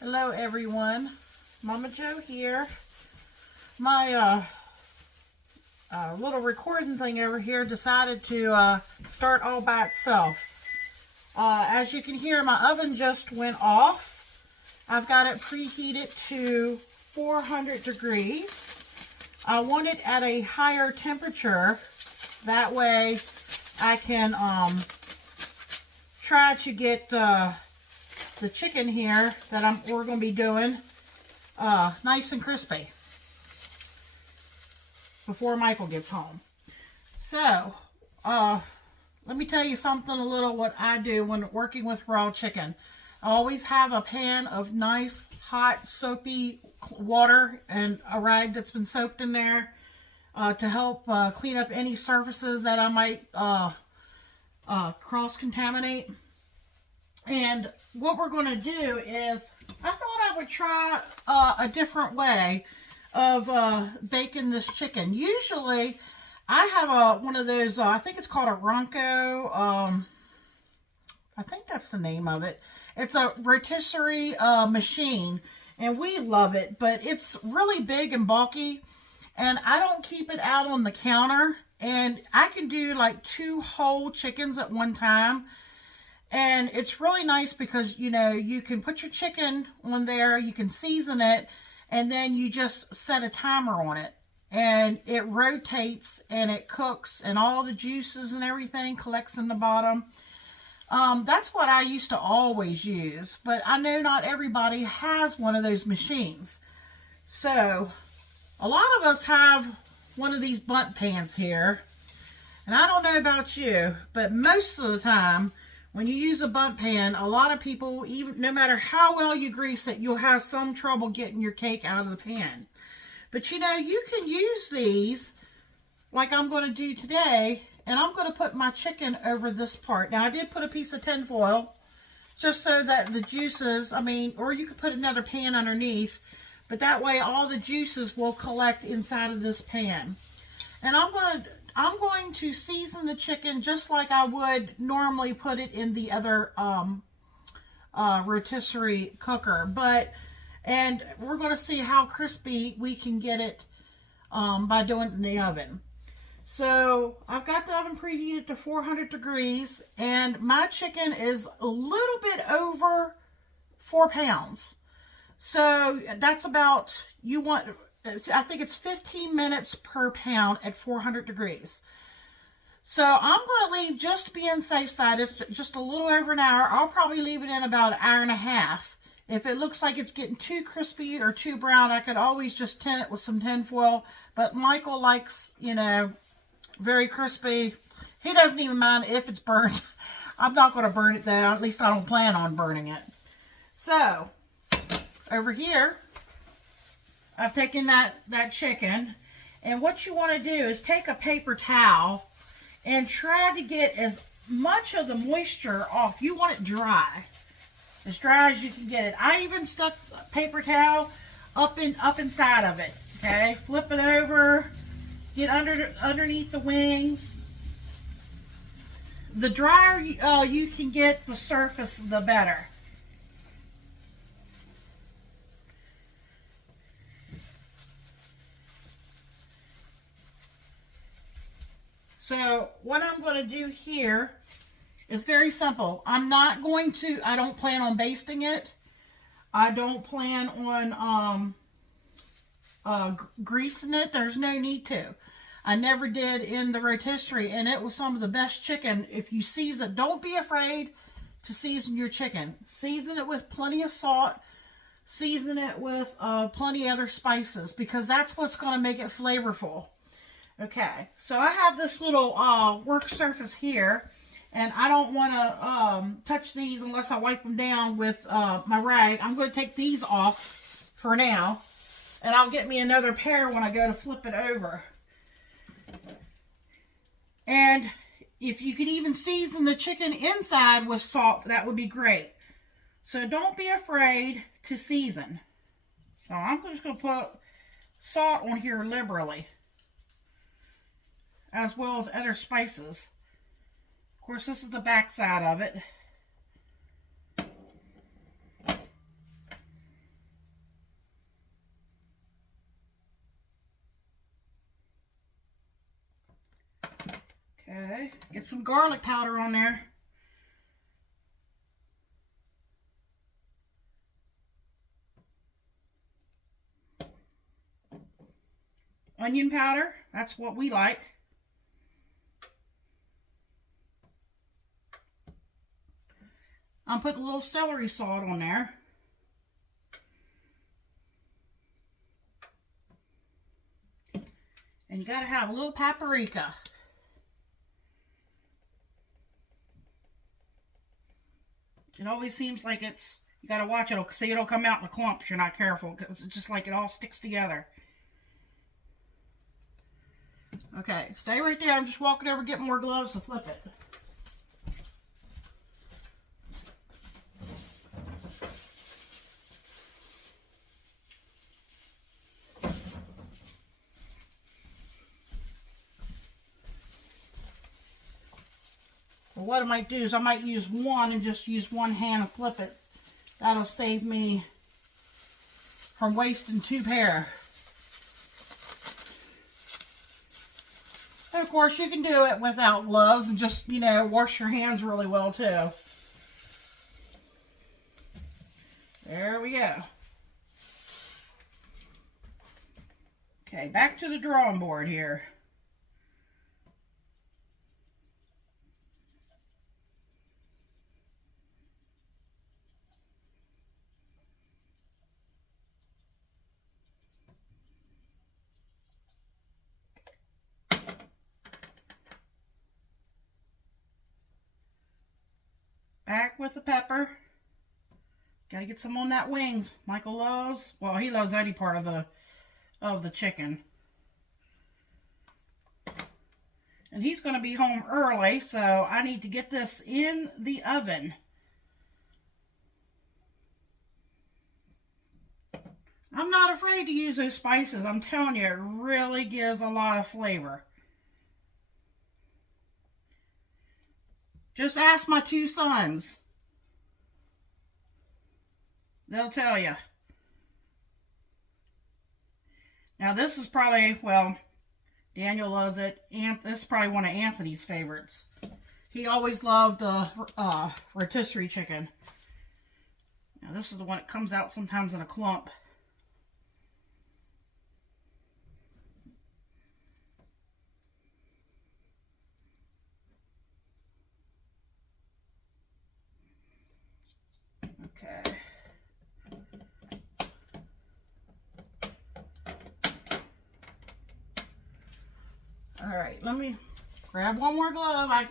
Hello everyone, Mama Joe here. My little recording thing over here decided to start all by itself. As you can hear, my oven just went off. I've got it preheated to 400 degrees. I want it at a higher temperature. That way I can try to get the chicken here that we're going to be doing nice and crispy before Michael gets home. So, let me tell you something a little what I do when working with raw chicken. I always have a pan of nice, hot, soapy water and a rag that's been soaked in there to help clean up any surfaces that I might cross-contaminate. And what we're going to do is, I thought I would try a different way of baking this chicken. Usually, I have one of those, I think it's called a Ronco, I think that's the name of it. It's a rotisserie machine, and we love it, but it's really big and bulky, and I don't keep it out on the counter, and I can do like 2 whole chickens at one time. And it's really nice because, you know, you can put your chicken on there, you can season it, and then you just set a timer on it. And it rotates and it cooks, and all the juices and everything collects in the bottom. That's what I used to always use, but I know not everybody has one of those machines. So, a lot of us have one of these bundt pans here. And I don't know about you, but most of the time, when you use a bundt pan, a lot of people, even no matter how well you grease it, you'll have some trouble getting your cake out of the pan. But you know, you can use these like I'm going to do today, and I'm going to put my chicken over this part. Now, I did put a piece of tin foil just so that the juices, or you could put another pan underneath, but that way all the juices will collect inside of this pan. And I'm going to season the chicken just like I would normally put it in the other rotisserie cooker. And we're going to see how crispy we can get it by doing it in the oven. So I've got the oven preheated to 400 degrees, and my chicken is a little bit over 4 pounds. So that's about, I think it's 15 minutes per pound at 400 degrees. So I'm going to leave, just to be on the safe side, it's just a little over an hour. I'll probably leave it in about an hour and a half. If it looks like it's getting too crispy or too brown, I could always just tin it with some tin foil. But Michael likes, you know, very crispy. He doesn't even mind if it's burnt. I'm not going to burn it though. At least I don't plan on burning it. So, over here, I've taken that chicken, and what you want to do is take a paper towel and try to get as much of the moisture off. You want it dry, as dry as you can get it. I even stuck a paper towel up inside of it. Okay, flip it over, get underneath the wings. The drier you can get the surface, the better. So what I'm going to do here is very simple. I don't plan on basting it. I don't plan on greasing it. There's no need to. I never did in the rotisserie, and it was some of the best chicken. If you season, don't be afraid to season your chicken. Season it with plenty of salt. Season it with plenty of other spices, because that's what's going to make it flavorful. Okay, so I have this little work surface here, and I don't want to touch these unless I wipe them down with my rag. I'm going to take these off for now, and I'll get me another pair when I go to flip it over. And if you could even season the chicken inside with salt, that would be great. So don't be afraid to season. So I'm just going to put salt on here liberally, as well as other spices. Of course, this is the back side of it. Okay, get some garlic powder on there. Onion powder, that's what we like. I'm putting a little celery salt on there. And you gotta have a little paprika. It always seems like it's, you gotta watch it, see it'll come out in a clump if you're not careful, because it's just like it all sticks together. Okay, stay right there. I'm just walking over, getting more gloves to flip it. Well, what I might do is I might use one and just use one hand and flip it. That'll save me from wasting two pair. And of course, you can do it without gloves and just, you know, wash your hands really well too. There we go. Okay, back to the drawing board here. Back with the pepper. Gotta get some on that wings. Michael loves, well, he loves any part of the chicken. And he's going to be home early, so I need to get this in the oven. I'm not afraid to use those spices. I'm telling you, it really gives a lot of flavor. Just ask my two sons. They'll tell you. Now this is probably, well, Daniel loves it. This is probably one of Anthony's favorites. He always loved the rotisserie chicken. Now this is the one that comes out sometimes in a clump. Okay. All right, let me grab one more glove. I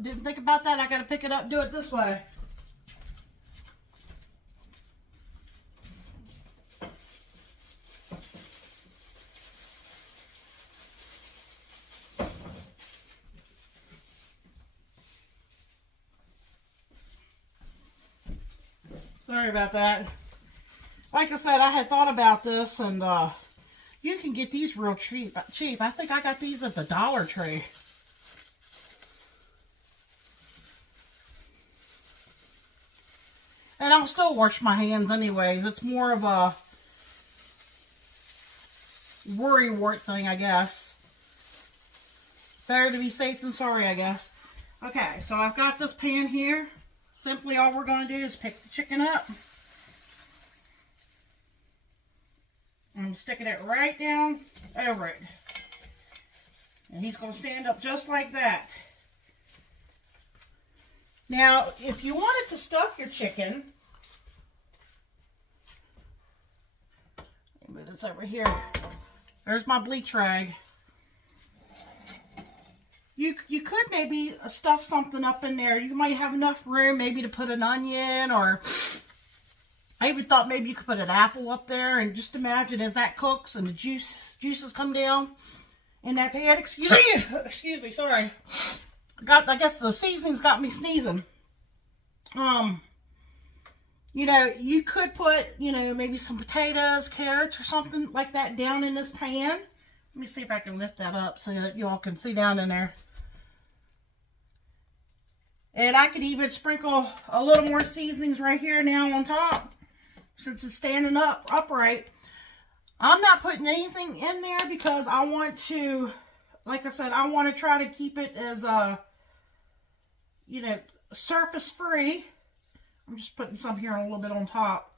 didn't think about that. I got to pick it up and do it this way. Sorry about that. Like I said, I had thought about this, and you can get these real cheap. I think I got these at the Dollar Tree. And I'll still wash my hands anyways. It's more of a worrywart thing, I guess. Better to be safe than sorry, I guess. Okay, so I've got this pan here. Simply all we're going to do is pick the chicken up. I'm sticking it right down over it. And he's going to stand up just like that. Now, if you wanted to stuff your chicken, let me move this over here. There's my bleach rag. You could maybe stuff something up in there. You might have enough room maybe to put an onion, or I even thought maybe you could put an apple up there, and just imagine as that cooks and the juices come down in that pan. Excuse me, sorry. I guess the seasoning's got me sneezing. You know, you could put, you know, maybe some potatoes, carrots, or something like that down in this pan. Let me see if I can lift that up so that you all can see down in there. And I could even sprinkle a little more seasonings right here now on top, since it's standing upright. I'm not putting anything in there because I want to, like I said, I want to try to keep it as you know, surface free. I'm just putting some here a little bit on top.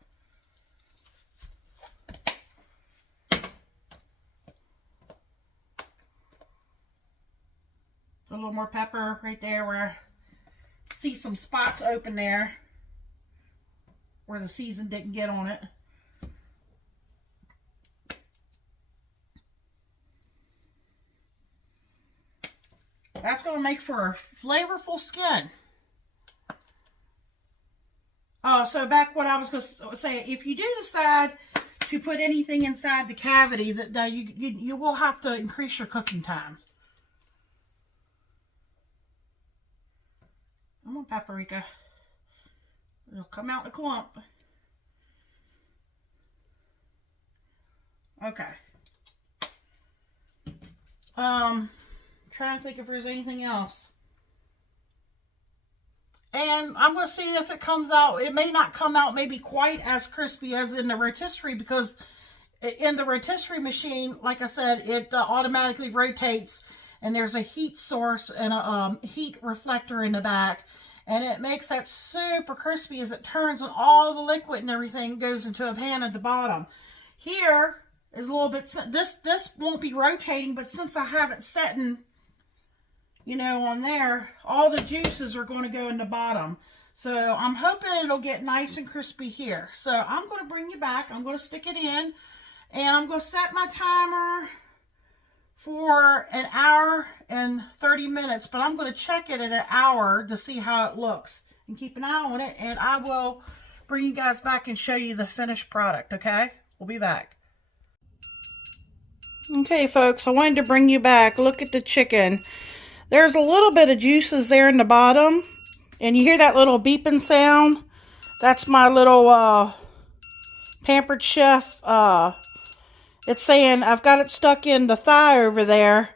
A little more pepper right there where I see some spots open there where the season didn't get on it. That's going to make for a flavorful skin. So back what I was going to say, if you do decide to put anything inside the cavity, that you will have to increase your cooking time. Come on, paprika. It'll come out in a clump. Okay. Trying to think if there's anything else. And I'm going to see if it comes out. It may not come out maybe quite as crispy as in the rotisserie, because in the rotisserie machine, like I said, it automatically rotates, and there's a heat source and a heat reflector in the back, and it makes that super crispy as it turns, and all the liquid and everything goes into a pan at the bottom. Here is a little bit, this won't be rotating, but since I have it setting, you know, on there, all the juices are going to go in the bottom. So I'm hoping it'll get nice and crispy here. So I'm going to bring you back. I'm going to stick it in, and I'm going to set my timer for an hour and 30 minutes, but I'm going to check it at an hour to see how it looks and keep an eye on it, and I will bring you guys back and show you the finished product. Okay, we'll be back. Okay folks, I wanted to bring you back. Look at the chicken. There's a little bit of juices there in the bottom, and you hear that little beeping sound? That's my little Pampered Chef. It's saying I've got it stuck in the thigh over there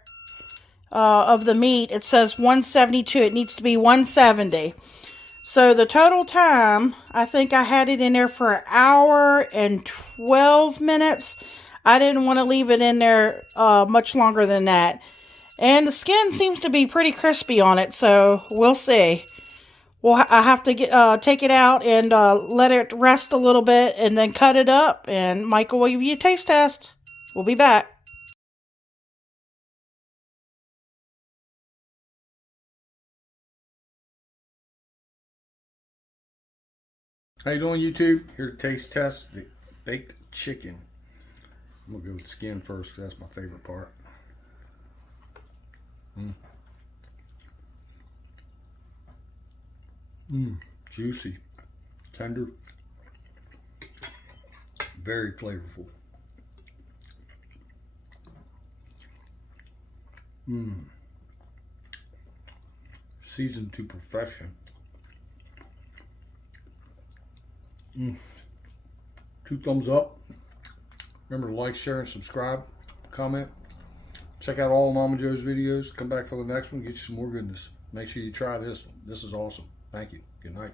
of the meat. It says 172. It needs to be 170. So the total time, I think I had it in there for an hour and 12 minutes. I didn't want to leave it in there much longer than that. And the skin seems to be pretty crispy on it, so we'll see. I have to take it out and let it rest a little bit, and then cut it up, and Michael will give you a taste test. We'll be back. How you doing, YouTube? Here to taste test the baked chicken. I'm gonna go with skin first, because that's my favorite part. Juicy, tender, very flavorful. Seasoned to perfection. 2 thumbs up. Remember to like, share, and subscribe. Comment. Check out all of Mama Joe's videos. Come back for the next one. Get you some more goodness. Make sure you try this one. This is awesome. Thank you. Good night.